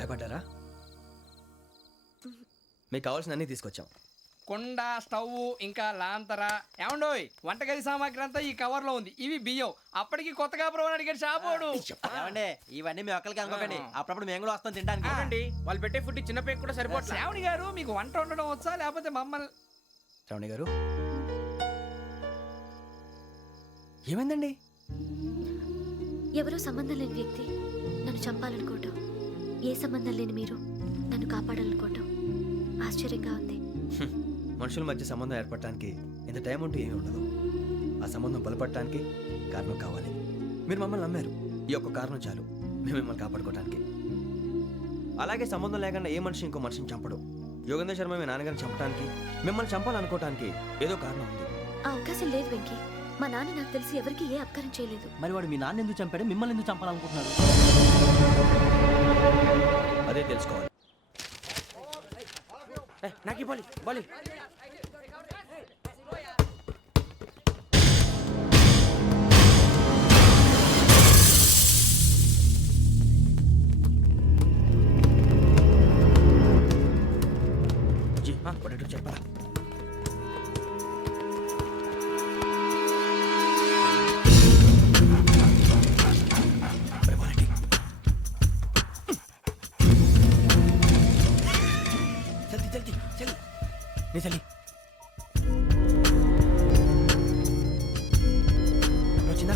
భయపడ్డారా? మీకు కావాల్సిన అన్నీ తీసుకొచ్చాం. కుండ, స్టవ్, ఇంకా లాంతర. ఏమండోయ్, వంటగది సామాగ్రి అంతా ఈ కవర్ లో ఉంది. ఇవి బియ్యం. అప్పటికి కొత్తగా బ్రౌన్ అడిగాడు షాపోడు. ఏమండి ఇవన్నీ మీ ఒక్కరికి అనుకోకండి, అప్పుడప్పుడు మేము కూడా వస్తాం తినడానికి. చూడండి, వాళ్ళు పెట్టే ఫుడ్ చిన్న పేరు కూడా సరిపోతుంది. శ్రావణి గారు, మీకు వంట వండడం వచ్చా లేకపోతే మమ్మల్ని? శ్రావణి గారు ఏమైందండి? ఎవరో సంబంధం లేని వ్యక్తి నన్ను చంపాలనుకోవటం, ఏ సంబంధం లేని మీరు నన్ను కాపాడాలనుకోవటం ఆశ్చర్యంగా ఉంది. మనుషుల మధ్య సంబంధం ఏర్పడటానికి ఇంత టైం ఉంటూ ఏమీ ఉండదు. ఆ సంబంధం బలపడటానికి కారణం కావాలి. మీరు మమ్మల్ని నమ్మారు, ఈ ఒక్క కారణం చాలు మేము మిమ్మల్ని కాపాడుకోవడానికి. అలాగే సంబంధం లేకుండా ఏ మనిషి ఇంకో మనిషిని చంపడు. యోగేంద్ర శర్మ మీ నాన్నగారిని చంపడానికి, మిమ్మల్ని చంపాలనుకోవటానికి ఏదో కారణం ఉంది. ఆ అవకాశం లేదు వెంకీ. మా నాన్న నాకు తెలిసి ఎవరికి ఏ అపకారం చేయలేదు. మరి వాడు మీ నాన్న ఎందుకు చంపాడు, మిమ్మల్ని ఎందుకు చంపాలనుకుంటున్నాడు? అదే తెలుసుకోవాలి. నాకు బాలి బాలి. చెప్పరా? చలి వచ్చిందా?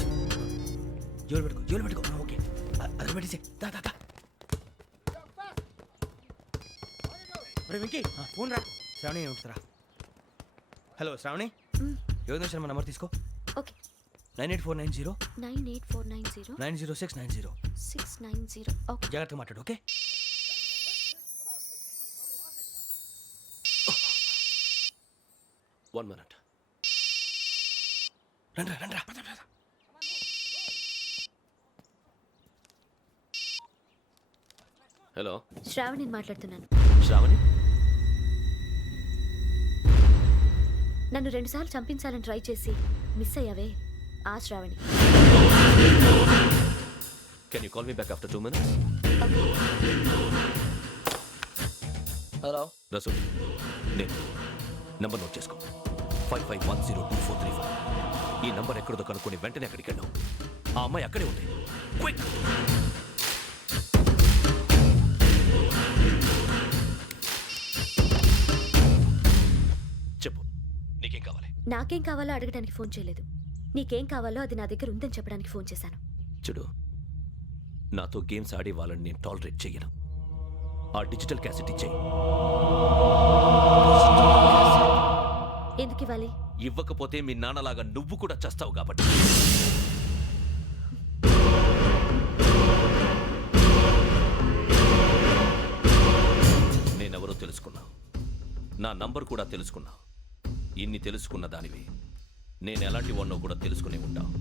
జోలు పెట్టుకో. ఓకే, అది పెట్టేసి వెంకీ ఫోన్ రా. శ్రావణి ఏమిటరా? హలో శ్రావణి, యోగేంద్ర శర్మ నంబర్ తీసుకో. ఓకే. 98490 98490 90690. 690. ఓకే, జాగ్రత్తగా మాట్లాడు. ఓకే. One minute. రండ్రా. హలో, శ్రావణిని మాట్లాడుతున్నాను. శ్రావణి? నన్ను 2 సార్లు చంపించాలని ట్రై చేసి మిస్ అయ్యావే, ఆ Sravani. Can you call me back after 2 minutes? Hello Rasu, నేను నంబర్ నోట్ చేసుకో. 55102435. ఈ నంబర్ ఎక్కడదో కనుక్కొని వెంటనే అక్కడికి వెళ్ళావు. ఆ అమ్మాయి అక్కడే ఉంది. క్విక్! చెప్పు, నీకేం కావాలి? నాకేం కావాలో అడగడానికి ఫోన్ చేయలేదు. నీకేం కావాలో అది నా దగ్గర ఉందని చెప్పడానికి ఫోన్ చేశాను. చూడు, నాతో గేమ్స్ ఆడే వాళ్ళని నేను టాలరేట్ చెయ్యను. ఆ డిజిటల్ క్యాసెట్ ఇచ్చేయి. ఎందుకు ఇవ్వాలి? ఇవ్వకపోతే మీ నాన్నలాగా నువ్వు కూడా చస్తావు కాబట్టి. నేనెవరో తెలుసుకున్నావు, నా నంబర్ కూడా తెలుసుకున్నావు. ఇన్ని తెలుసుకున్న దానివి నేను ఎలాంటి వాడినో కూడా తెలుసుకునే ఉంటావు.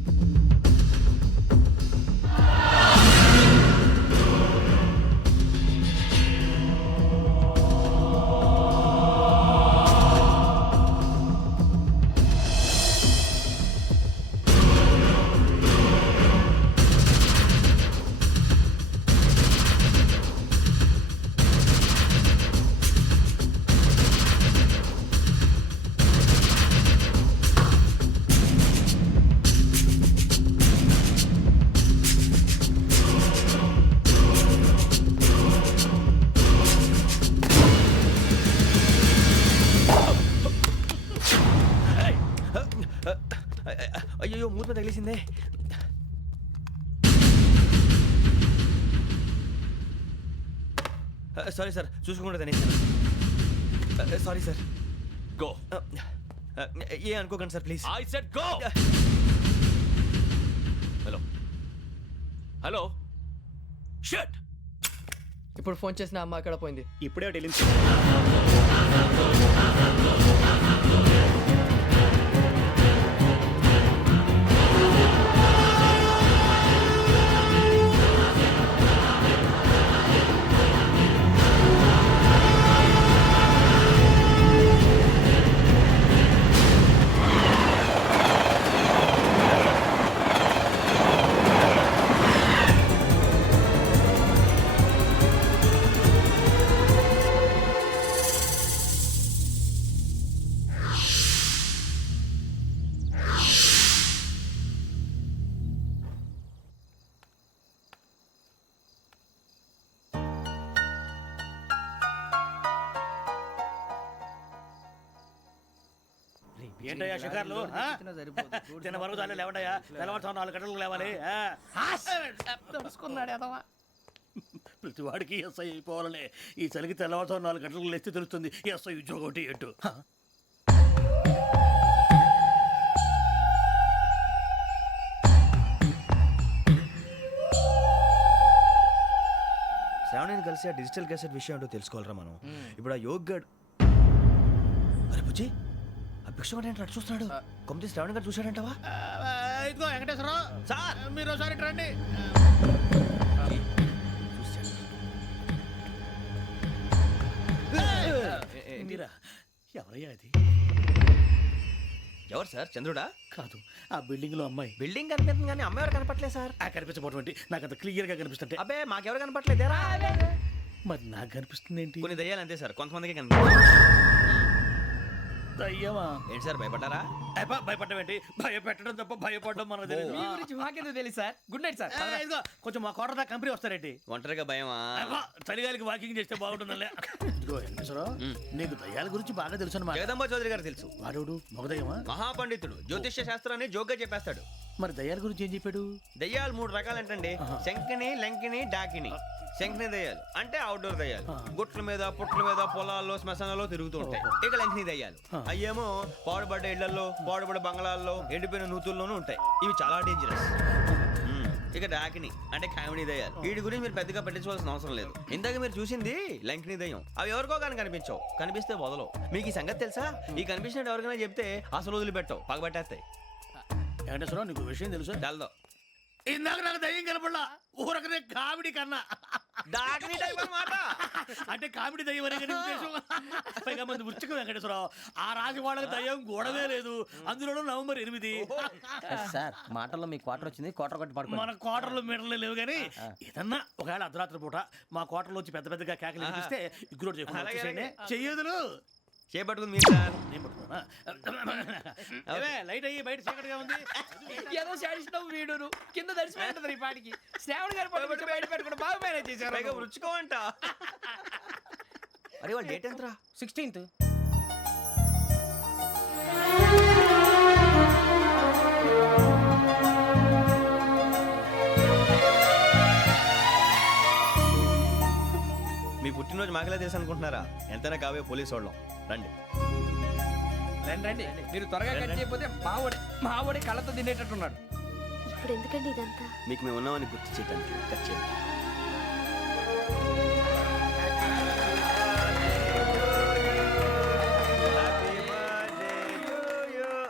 అయ్యో, మూత తగిలేసిందే. సారీ సార్, చూసుకోకుండా తినేసాను. Sorry sir. గో. ఏ అనుకోకండి sir, please. I said go. Hello hello, shut. ఇప్పుడు ఫోన్ చేసిన అమ్మ అక్కడ పోయింది. ఇప్పుడే డెలివరీ. ఏంటయ్యా షికార్లు తిన వరకు చాలే లేవండయ్యా తెల్లవారుతో 4 గంటలకు లేవాలి తెలుసుకున్నాడు ఎదవా. ప్రతి వాడికి ఎస్ఐ అయిపోవాలనే ఈ చలికి తెల్లవారుతో 4 గంటలకు లేస్తే తెలుస్తుంది ఎస్ఐ ఉద్యోగం ఒకటి ఎటు శ్రావణిని కలిసి ఆ డిజిటల్ క్యాసెట్ విషయం ఏంటో తెలుసుకోవాలరా మనం. ఇప్పుడు ఆ యోగ్ గడ్ అరే బుజ్జి ఆ భిక్షం ఏంటి అటు చూస్తున్నాడు. కొమ్మతి శ్రావణి గారు చూశాడంటావా? ఇదిగో వెంకటేశ్వరరావు సార్ మీరు ఒకసారి రండి. మీరా ఎవరయ్యా అది? ఎవరు సార్? చంద్రుడా? కాదు ఆ బిల్డింగ్ లో అమ్మాయి. బిల్డింగ్ కనిపిస్తుంది కానీ అమ్మ ఎవరు కనపట్లేదు సార్. ఆ కనిపించబోటువంటి నాకు అంత క్లియర్ గా కనిపిస్తుంటే అబ్బే మాకెవరు కనపట్లేదేరా. మరి నాకు కనిపిస్తుంది ఏంటి? కొన్ని దయ్యాలు అంతే సార్, కొంతమందికి కనిపిస్తుంది. దయ్యమా? ఏంటి సార్ భయపడ్డారా? భయపడడం ఏంటి? భయపెట్టడం తప్ప భయపడడం మనకు తెలియదు. మీ గురించి మాకెందుకు తెలుసు సార్. Good night sir. ఇదిగో కొంచెం మా కోట దాకా కంపెనీ వస్తారేంటి? ఒంటరిగా భయమా? చలిగాలికి వాకింగ్ చేస్తే బాగుంటుందిలే. ఇదిగో వెంకటేశ్వరరావు నీకు దయ్యాల గురించి బాగా తెలుసు అన్నమాట. జగదంబ చౌదరి గారు తెలుసు. వాడోడు మగదయ్యమా? మహాపండితుడు, జ్యోతిష్య శాస్త్రాన్ని జోగ్గా చెప్పేస్తాడు. మరి దయ్యాల గురించి ఏం చెప్పాడు? దయ్యాలు 3 రకాలంటండి. శంకిని, లంకిని, డాకిని. శంకిని దయ్యాలు అంటే అవుట్డోర్ దయ్యాలు, గుట్ల మీద పుట్ల మీద పొలాల్లో శ్మశానాల్లో తిరుగుతూ ఉంటాయి. ఇక లంకిని దయ్యాలు అయ్యేమో పాడుబడ్డ ఇళ్లలో, పాడుబడ్డ బంగ్లాల్లో, ఎండిపోయిన నూతుల్లోనూ ఉంటాయి. ఇవి చాలా డేంజరస్. ఇక డాకిని అంటే కామెడీ దయ్యాలు. వీటి గురించి మీరు పెద్దగా పట్టించుకోవాల్సిన అవసరం లేదు. ఇందాక మీరు చూసింది లంకిని దయ్యం. అవి ఎవరికో కానీ కనిపించవు, కనిపిస్తే వదలవు. మీకు ఈ సంగతి తెలుసా? ఈ కనిపించినట్టు ఎవరికైనా చెప్తే అసలు వదిలిపెట్టవు, పగబట్టేస్తాయి. వెంకటేశ్వరరావు నీకు విషయం తెలుసు? డల్దో ఇందాక నాకు దయ్యం కనపడలా, ఊరకనే కామెడీ కన్నా. డాకిని టైప్ అన్నమాట. అంటే కామెడీ దయ్యం అనే కదా ఉద్దేశం. పైగా మంది ఉచ్చకం వెంకటేశ్వరరావు. ఆ రాజు వాళ్ళకి దయ్యం గొడవే లేదు. అందులోనూ నవంబర్ 8. సార్ మాటల్లో మీ క్వార్టర్ వచ్చింది, క్వార్టర్ కొట్టి పడుకో. మన క్వార్టర్లో మీటర్లు లేవు కానీ ఏదన్నా ఒకవేళ అర్ధరాత్రి పూట మా క్వార్టర్లో వచ్చి పెద్ద పెద్దగా కేకలు వినిపిస్తే ఇగ్గురు చెయ్యదులు చేపట్టుకుంది మీరు సార్. నేను పట్టుకున్నా. లైట్ అయ్యి బయట చీకటిగా ఉంది. ఏదో శాడిస్తావు వీడును కింద దర్శనం ఈ పాటికి. శ్రావణ్ గారు పట్టుకొచ్చి బయట పెట్టుకుని బాగా మేనేజ్ చేశారు. పైగా రుచుకోవంట. అరే వాళ్ళ డేట్ ఎంతరా? 16th. మీ పుట్టినరోజు మాకలే తెలుసు అనుకుంటున్నారా? ఎంతైనా కావే పోలీసు వాళ్ళం. రండి రండి రండి. మీరు త్వరగా కట్ చేయకపోతే మావడి కళ్ళతో తినేటట్టున్నాడు. ఇప్పుడు ఎందుకండి ఇదంతా? మీకు మేము ఉన్నామని గుర్తు చేయడానికి కట్ చేయండి.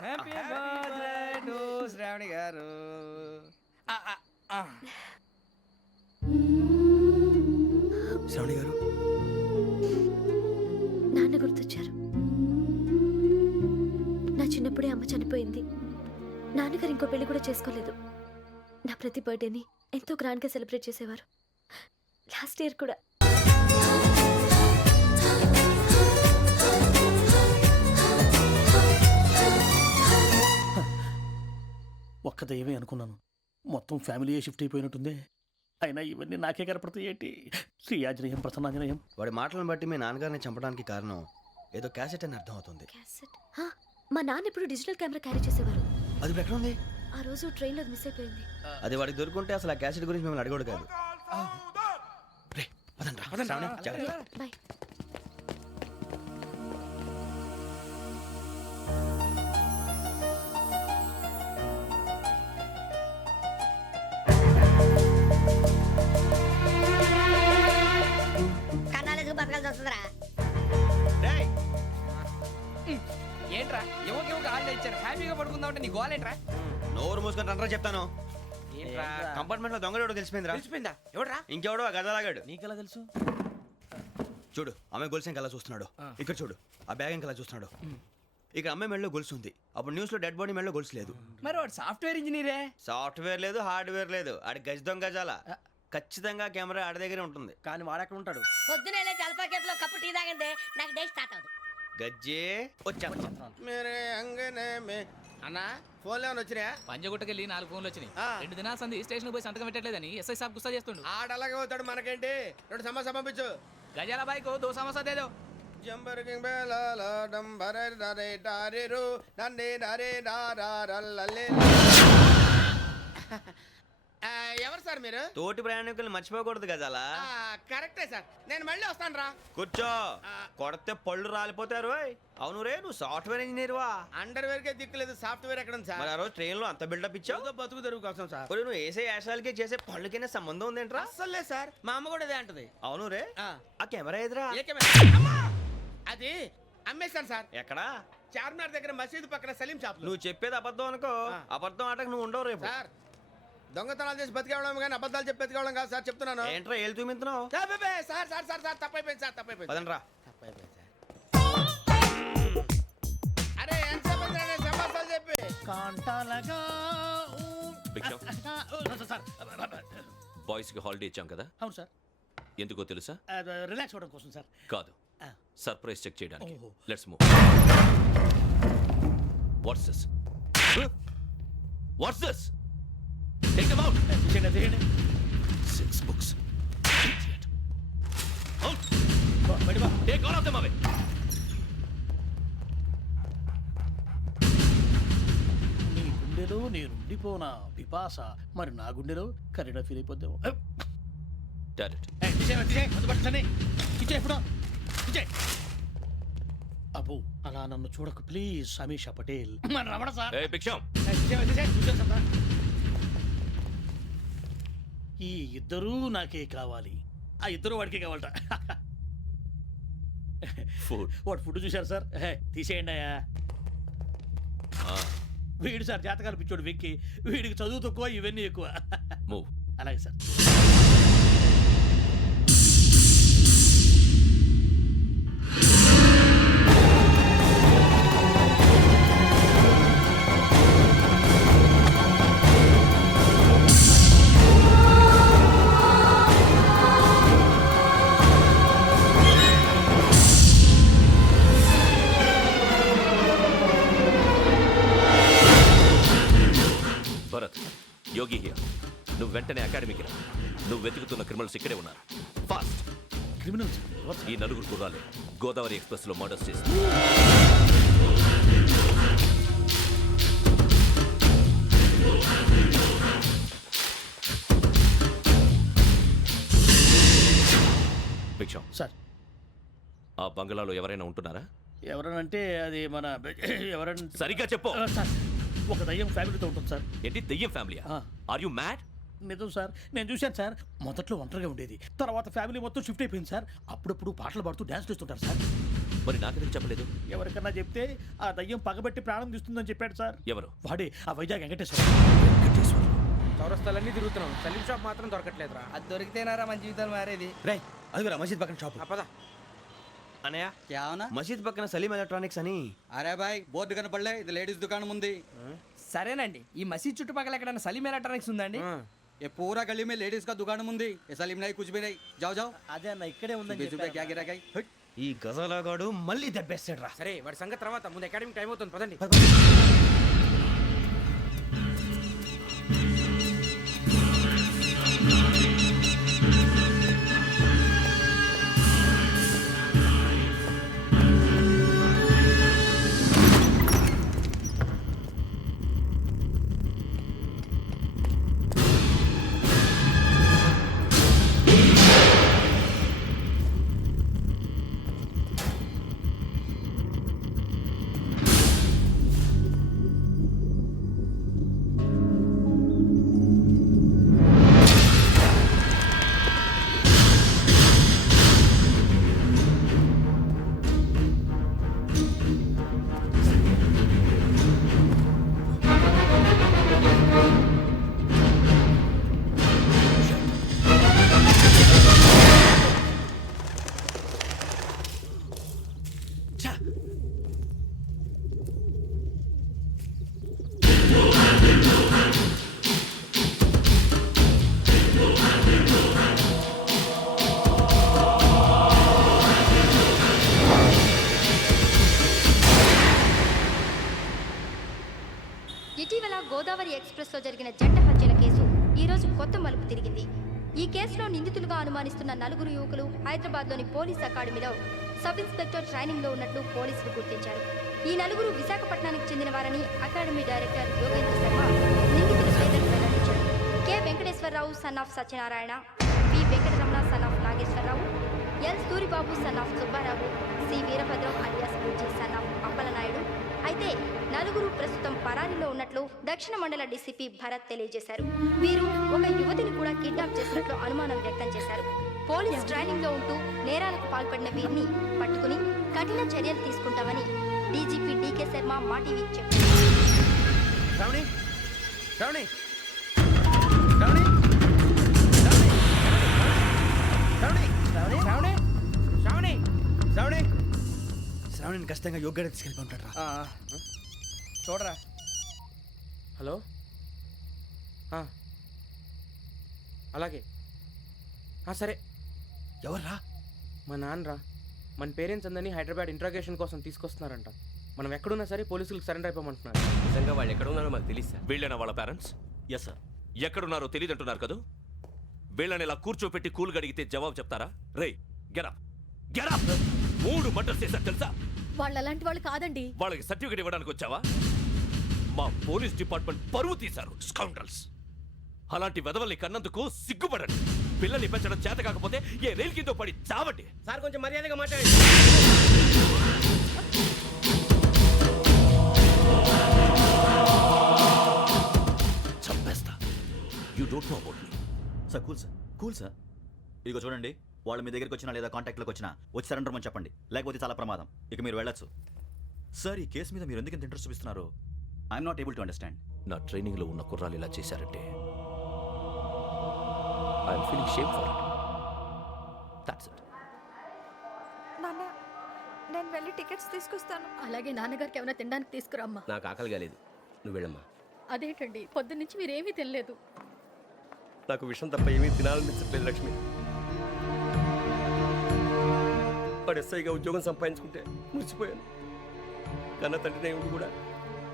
హ్యాపీ బర్త్డే టు శ్రావణి గారు. శ్రావణి గారు నాన్న గుర్తొచ్చారు. నా చిన్నప్పుడే అమ్మ చనిపోయింది. నాన్నగారు ఇంకో పెళ్లి కూడా చేసుకోలేదు. నా ప్రతి బర్త్డేని ఎంతో గ్రాండ్గా సెలబ్రేట్ చేసేవారు. లాస్ట్ ఇయర్ కూడా. ఒక్క దయ్యమే అనుకున్నాను, మొత్తం ఫ్యామిలీయే షిఫ్ట్ అయిపోయినట్టుందే. అయినా ఇవన్నీ నాకే కనపడతాయి ఏంటి? శ్రీ ఆంజనేయం ప్రసన్నాంజనేయం. వాడి మాటలను బట్టి మీ నాన్నగారిని చంపడానికి కారణం ఏదో క్యాసెట్ అని అర్థం అవుతుంది. క్యాసెట్? మా నాన్న ఎప్పుడు డిజిటల్ కెమెరా క్యారీ చేసేవారు. అది ఇప్పుడు ఎక్కడ ఉంది? ఆ రోజు ట్రైన్లో మిస్ అయిపోయింది. అది వాడికి దొరుకుంటే అసలు ఆ క్యాసెట్ గురించి మిమ్మల్ని అడగడు కాదు. రే, పదండ్రా. శ్రావణి, జాగ్రత్త. బాయ్. కన్నాలకు బతకాల్సి వస్తుందిరా. రేయ్, ఏంట్రా ఎవరికి ఆళ్ళు ఇచ్చారు? హ్యాపీగా పడుకుందాం అంటే నీ గోలేంట్రా? నోరు మూసుకొని రండ్రా చెప్తాను. కంపార్ట్మెంట్ లో దొంగడు తెలిసిపోయిందిరా. తెలిసిపోయిందా? ఎవడ్రా? ఇంకెవడో ఆ గదలాగాడు. నీకెలా తెలుసు? చూడు ఆమె గొలుసు ఇంకలా చూస్తున్నాడు. ఇక్కడ చూడు ఆ బ్యాగ్ ఇంకలా చూస్తున్నాడు. ఇక్కడ అమ్మాయి మెడలో గొలుసు ఉంది. అప్పుడు న్యూస్ లో డెడ్ బాడీ మెడలో గొలుసు లేదు. మరి వాడు సాఫ్ట్వేర్ ఇంజనీరే. సాఫ్ట్వేర్ లేదు, హార్డ్వేర్ లేదు. ఆడి గజ దొంగ గజాల. ఖచ్చితంగా కెమెరా ఆడి దగ్గరే ఉంటుంది. కానీ వాడెక్కడ ఉంటాడు? పొద్దునే లేచి అల్ఫా కేఫ్ లో కప్పు టీ తాగండి, నాకు డే స్టార్ట్ అవుతుంది. గజ్జే వచ్చా. అన్నా ఫోన్లో వచ్చినా? పంజగుట్టకెళ్ళి 4 ఫోన్లు వచ్చినాయి. 2 దినాల సంది స్టేషన్ పోయి సంతకం పెట్టలేదని ఎస్ఐ సాబ్ గుస్తా చేస్తుండు. ఆడలాగే పోతాడు, మనకేంటి? 2 సమస్య పంపించు. గజాల బైక్ 2 సమస్య దేదో. జంబరకింగ్ బేలాల డంబరే డరే డారెరు నన్నే డరే డారల్లలే. ఎవరు సార్ మీరు? తోటి ప్రయాణికులు మర్చిపోకూడదు గజాల. కరెక్టే సార్, నేను మళ్ళీ వస్తాను రా. కూర్చో, కొడితే పళ్ళు రాలిపోతారు. అవును రే, నువ్వు సాఫ్ట్వేర్ ఇంజనీర్ వా? అండర్వేర్ కే దిక్కులేదు, సాఫ్ట్వేర్ ఎక్కడ ఉంది సార్? మరి ఆ రోజు ట్రైన్ లో అంత బిల్డప్ ఇచ్చావు. ఏదో బతుకు తెరుగు కోసం సార్. మరి నువ్వు వేసే యాశాలకి చేసే పళ్ళకైనా సంబంధం ఉందేంట్రా? అస్సలే సార్, మా అమ్మ కూడా అదే అంటది. అవును రే, ఆ. ఆ కెమెరా ఎదురా ఏ కెమెరా? అమ్మా! అది అమ్మేశాను సార్. ఎక్కడా? చార్మినార్ దగ్గర మసీదు పక్కన సలీం షాప్ లో. నువ్వు చెప్పేది అబద్ధం అనుకో. ఆ. అబద్ధం ఆటకు నువ్వు ఉండవు రేపు. సార్, దొంగతనాలు చేసి బతికేవడం కానీ అబద్ధాలు చెప్పి బతికేవడం కాదు సార్, చెప్తున్నాను. ఏంట్రా ఏళ్ళు చూపించినావు? Sir sir sir sir sir తప్పైపోయింది సార్, తప్పైపోయింది. పదండ్రా. తప్పైపోయింది సార్. అరే ఎంతసేపు అయిందిరా నేను సమాసాలు చెప్పి? కాంటాలగా భిక్షం, సార్ బాయ్స్ కి హాలిడే ఇచ్చాం కదా, అవును సార్, ఎందుకో తెలుసా? రిలాక్స్ అవ్వడం కోసం సార్. కాదు, సర్ప్రైజ్ చెక్ చేయడానికి. ఓహో. Let's move. What's this? What's this? Take them out. తీయండి. 6 books. Idiot. Out. బయట బా. Take all of them away. నీ గుండెలో నేనుండిపోనా పిపాస, మరి నా గుండెలో కరీడా ఫీల్ అయిపోద్దాము. Direct. అబ్బో, అలా నన్ను చూడకు please, Sameesha Patel. Ramana sir. Hey, భిక్షం. ఈ ఇద్దరూ నాకే కావాలి, ఆ ఇద్దరు వాడికే కావాలట. Food. వాడు ఫుడ్ చూశారు సార్. తీసేయండి అయ్యా. వీడు సార్ జాతకాలు పిచ్చోడు వెక్కి, వీడికి చదువు తక్కువ, ఇవన్నీ ఎక్కువ. Move. అలాగే సార్. Bharat, Yogi here. నువ్వు వెంటనే అకాడమీకి రా. నువ్వు వెతుకుతున్న క్రిమినల్స్ ఇక్కడే ఉన్నారు. ఫాస్ట్. క్రిమినల్స్ ఈ నలుగురు కుర్రాలు గోదావరి ఎక్స్ప్రెస్ లో మర్డర్స్ చేసి భిక్షం, సార్. ఆ బంగ్లాలో ఎవరైనా ఉంటున్నారా? ఎవరనంటే అది మన ఎవరంటే సరిగ్గా చెప్పు. సార్, ఒక దయ్యం ఫ్యామిలీతో ఉంటుంది సార్. ఏంటి దెయ్యం ఫ్యామిలీ? ఆ. Are you mad? నిజం సార్, నేను చూశాను సార్. మొదట్లో ఒంటరిగా ఉండేది, తర్వాత ఫ్యామిలీ మొత్తం షిఫ్ట్ అయిపోయింది సార్. అప్పుడప్పుడు పాటలు పాడుతూ డ్యాన్స్ చేస్తుంటారు సార్. మరి నాకెందుకు చెప్పలేదు? ఎవరికన్నా చెప్తే ఆ దయ్యం పగబెట్టి ప్రాణం తీస్తుందని చెప్పాడు సార్. ఎవరు? వాడే, ఆ వైజాగ్ వెంకటేశ్వర. చౌరస్తాలన్నీ తిరుగుతున్నాం, సలీం షాప్ మాత్రం దొరకట్లేదురా. అది దొరికితేనారా మన జీవితాలు మారేది. రే అదిగురా మసీద్ పక్కన షాప్. పద. అనయ్య, क्या होना? మసీద్ పక్కన సలీం ఎలక్ట్రానిక్స్ అని. अरे भाई बोर्ड కనపడలే, ఇది లేడీస్ దుకాణం ఉంది. సరేనండి, ఈ మసీద్ చుట్టుపక్కల ఎక్కడైనా సలీం ఎలక్ట్రానిక్స్ ఉందండి? ये पूरा गली में लेडीज का दुकान मुंदी, ये सलीम नहीं कुछ भी नहीं. जाओ जाओ. అదే అన్న ఇక్కడే ఉందని बीस रुपए क्या गिरा गई? ఈ గజాలగాడు మళ్ళీ దెబ్బేస్తాడు రా. సరే, వాడి సంగతి తర్వాత, ముందు అకాడమిక్ టైం అవుతుంది, పదండి. ఇటీవల గోదావరి ఎక్స్ప్రెస్లో జరిగిన జంట హత్యల కేసు ఈరోజు కొత్త మలుపు తిరిగింది. ఈ కేసులో నిందితులుగా అనుమానిస్తున్న నలుగురు యువకులు హైదరాబాద్లోని పోలీస్ అకాడమీలో సబ్ ఇన్స్పెక్టర్ ట్రైనింగ్ లో ఉన్నట్లు పోలీసులు గుర్తించారు. ఈ నలుగురు విశాఖపట్నానికి చెందిన వారని అకాడమీ డైరెక్టర్ యోగేంద్ర శర్మ నిందితుల పేర్లను వెల్లడించారు. K Venkateswararao son of Satyanarayana, P Venkataramana son of Nageswararao, L Suribabu son of Subbarao, C Veerabhadram alias Bujji son of Appalanaidu. అయితే నలుగురు ప్రస్తుతం పరారీలో ఉన్నట్లు దక్షిణ మండల డీసీపీ భరత్ తెలియజేశారు. వీరు ఒక యువతిని కూడా కిడ్నాప్ చేసినట్లు అనుమానం వ్యక్తం చేశారు. పోలీస్ ట్రైనింగ్ లో ఉంటూ నేరాలకు పాల్పడిన వీరిని పట్టుకుని కఠిన చర్యలు తీసుకుంటామని డీజీపీ డీకే శర్మ మా టీవీకి చెప్పారు. శ్రావణి శ్రావణి శ్రావణి శ్రావణి శ్రావణి శ్రావణి శ్రావణి శ్రావణి శ్రావణిని ఖచ్చితంగా యోగ్యత తీసుకెళ్ళి ఉంటాడు రా. చూడరా. హలో అలాగే సరే. ఎవర్రా? మా నాన్నరా. మన పేరెంట్స్ అందరినీ హైదరాబాద్ ఇంట్రాగేషన్ కోసం తీసుకొస్తున్నారంట. మనం ఎక్కడున్నా సరే పోలీసులకు సరెండర్ అయిపోమంటున్నారు. నిజంగా వాళ్ళు ఎక్కడ ఉన్నారో మాకు తెలియదు సార్. వీళ్ళేనా వాళ్ళ పేరెంట్స్? Yes sir. ఎక్కడున్నారో తెలియదంటున్నారు కదా. వీళ్ళని ఇలా కూర్చోపెట్టి కూల్ గడిగితే జవాబు చెప్తారా? రేయ్ గెటప్ గెటప్. 3 మర్డర్స్ చేశారు తెలుసా? వాళ్ళు అలాంటి వాళ్ళు కాదండి. వాళ్ళకి సర్టిఫికేట్ ఇవ్వడానికి వచ్చావా? మా పోలీస్ డిపార్ట్మెంట్ పరువు తీశారు స్కౌండ్రల్స్. అలాంటి వెధవల్ని కన్నందుకు సిగ్గుపడండి. పిల్లల్ని పెంచడం చేత కాకపోతే ఏ రైలు కింద పడి చావండి. సార్ కొంచెం మర్యాదగా మాట్లాడండి. చంపేస్తా. You don't know about me. Sir cool sir. ఇదిగో చూడండి, వాళ్ళు మీ దగ్గరికి వచ్చినా లేదా కాంటాక్ట్లోకి వచ్చినా వచ్చి సరెండర్ అని చెప్పండి, లేకపోతే చాలా ప్రమాదం. ఇక మీరు వెళ్ళొచ్చు. సార్, ఈ కేసు మీద మీరు ఎందుకు ఇంత ఇంట్రెస్ట్ చూపిస్తున్నారు? I'm not able to understand. నా ట్రైనింగ్లో ఉన్న కుర్రాలు ఇలా చేశారంటే I'm feeling shame for it. That's it. నాన్న, నేను వెళ్ళి టికెట్స్ తీసుకొస్తాను. అలాగే నాన్నగారికి ఏమైనా తినడానికి తీసుకురమ్మా. నాకు ఆకలి కాలేదు, నువ్వు వెళ్ళమ్మా. అదేంటండి, పొద్దున్నుంచి మీరేమీ తినలేదు. నాకు విషయం తప్ప ఏమీ తినాలనిపించట్లేదు లక్ష్మి. వాడు ఎస్ఐగా ఉద్యోగం సంపాదించుకుంటే మురిసిపోయాను. కన్న తండ్రినే ఉండి కూడా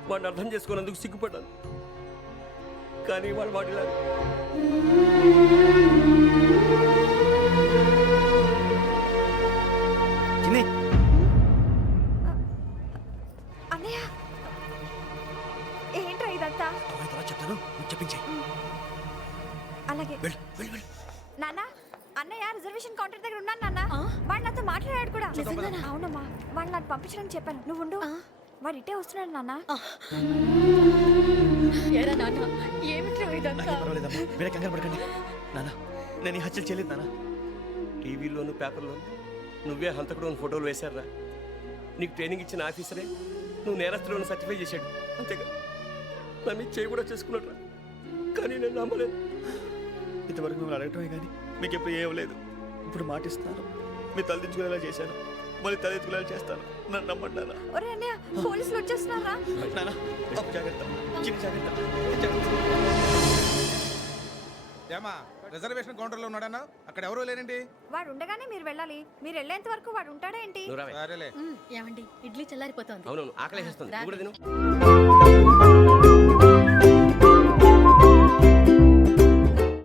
వాడిని అర్థం చేసుకున్నందుకు సిగ్గుపడ్డాను. కానీ వాడు వాడిలా అన్నయ్య, ఏంట్రా ఇదంతా? చెప్తాను, చెప్పించే. అలాగే నాన్న, అన్నయ్య రిజర్వేషన్ కౌంటర్ దగ్గర ఉన్నాను నాన్న. వాడు నాతో మాట్లాడాడు కూడా. అవునమ్మా, వాడు నాకు పంపించడానికి చెప్పాను. నువ్వు ఉండు, వాడు ఇటే వస్తున్నాడు నాన్న. పర్వాలేదమ్మా, మీరే కంగారు పడకండి. నాన్న, నేను ఈ హత్యలు చేయలేదు నాన్న. టీవీలోను పేపర్లోను నువ్వే హంతకుడు ఫోటోలు వేశారా? నీకు ట్రైనింగ్ ఇచ్చిన ఆఫీసరే నువ్వు నేరస్తులను సర్టిఫై చేశాడు. అంతేగా నా మీద చేయి కూడా చేసుకున్నట్రా. కానీ నేను నమ్మలేదు. ఇంతవరకు మిమ్మల్ని అడగటమే కానీ మీకు ఎప్పుడు ఏమలేదు. ఇప్పుడు మాటిస్తున్నాను, మీరు తలదించుకునేలా చేశాను, మళ్ళీ తలెత్తుకునేలా చేస్తాను. నన్ను నమ్మండి నాన్న. పోలీసులు వచ్చేస్తున్నారా? నాన్న, జాగ్రత్త, చిన్న జాగ్రత్త. ఏమా రిజర్వేషన్ కౌంటర్లో ఉన్నాడన్నా? అక్కడ ఎవరూ లేనండి. వాడు ఉండగానే మీరు వెళ్ళాలి. మీరు వెళ్ళేంత వరకు వాడు ఉంటాడా ఏంటి? సరేలే. ఏమండి, ఇడ్లీ చల్లారిపోతుంది. అవును, ఆకలి వేస్తుంది.